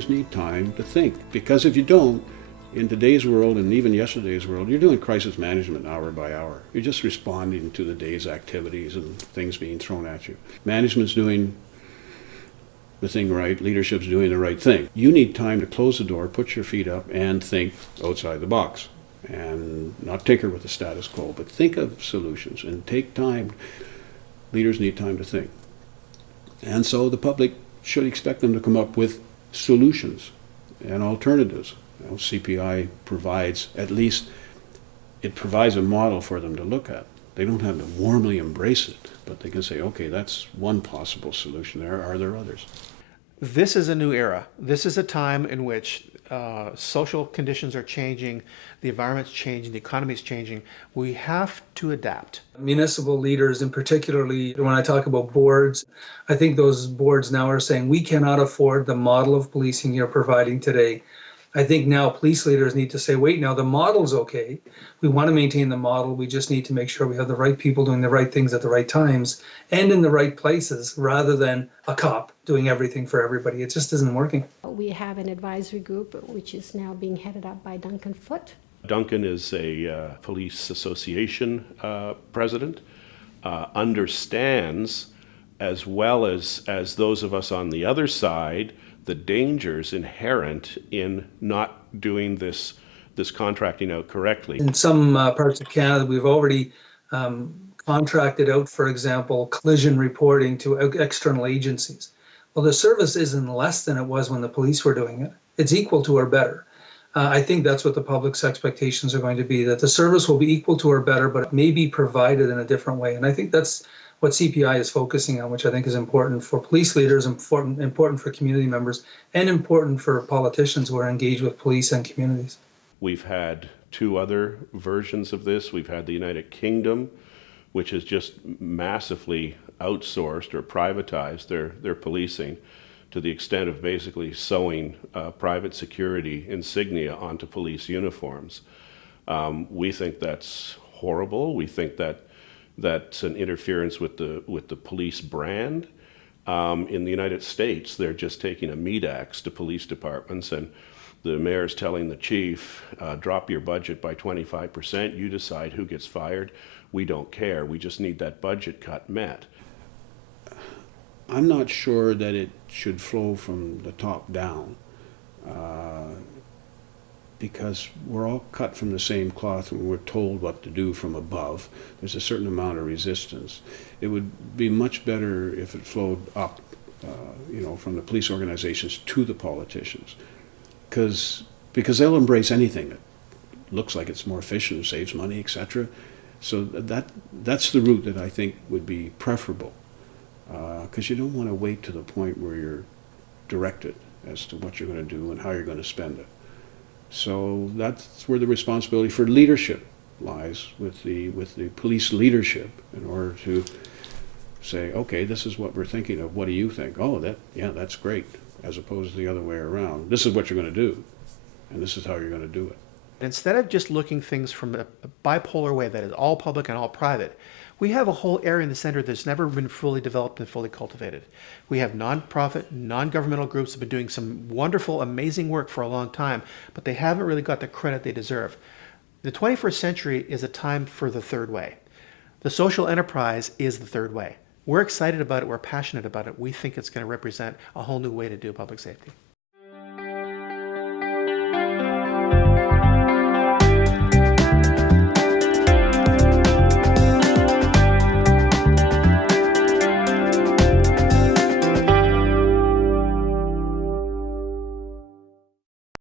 leaders need time to think, because if you don't, in today's world and even yesterday's world, you're doing crisis management hour by hour. You're just responding to the day's activities and things being thrown at you. Management's doing the thing right, leadership's doing the right thing. You need time to close the door, put your feet up, and think outside the box. And not tinker with the status quo, but think of solutions and take time. Leaders need time to think. And so the public should expect them to come up with solutions and alternatives. CPI provides, at least, it provides a model for them to look at. They don't have to warmly embrace it, but they can say, okay, that's one possible solution. Are there others? This is a new era. This is a time in which social conditions are changing, the environment's changing, the economy's changing. We have to adapt. Municipal leaders, and particularly when I talk about boards, I think those boards now are saying we cannot afford the model of policing you're providing today. I think now police leaders need to say, wait, now the model's okay. We want to maintain the model. We just need to make sure we have the right people doing the right things at the right times and in the right places, rather than a cop doing everything for everybody. It just isn't working. We have an advisory group which is now being headed up by Duncan Foote. Duncan is a police association president, understands, as well as those of us on the other side, the dangers inherent in not doing this contracting out correctly. In some parts of Canada, we've already contracted out, for example, collision reporting to external agencies. Well, the service isn't less than it was when the police were doing it. It's equal to or better. I think that's what the public's expectations are going to be, that the service will be equal to or better, but it may be provided in a different way. And I think that's what CPI is focusing on, which I think is important for police leaders, important for community members, and important for politicians who are engaged with police and communities. We've had two other versions of this. We've had the United Kingdom, which has just massively outsourced or privatized their policing to the extent of basically sewing private security insignia onto police uniforms. We think that's horrible. We think that's an interference with the police brand. In the United States, they're just taking a meat axe to police departments, and the mayor's telling the chief, drop your budget by 25%, you decide who gets fired. We don't care, we just need that budget cut met. I'm not sure that it should flow from the top down, because we're all cut from the same cloth when we're told what to do from above. There's a certain amount of resistance. It would be much better if it flowed up, from the police organizations to the politicians, because they'll embrace anything that looks like it's more efficient, saves money, etc. So that's the route that I think would be preferable, because you don't want to wait to the point where you're directed as to what you're going to do and how you're going to spend it. So that's where the responsibility for leadership lies, with the police leadership, in order to say, okay, this is what we're thinking of. What do you think? Oh, that's great, as opposed to the other way around. This is what you're going to do, and this is how you're going to do it. Instead of just looking things from a bipolar way that is all public and all private, we have a whole area in the center that's never been fully developed and fully cultivated. We have nonprofit, non-governmental groups that have been doing some wonderful, amazing work for a long time, but they haven't really got the credit they deserve. The 21st century is a time for the third way. The social enterprise is the third way. We're excited about it. We're passionate about it. We think it's going to represent a whole new way to do public safety.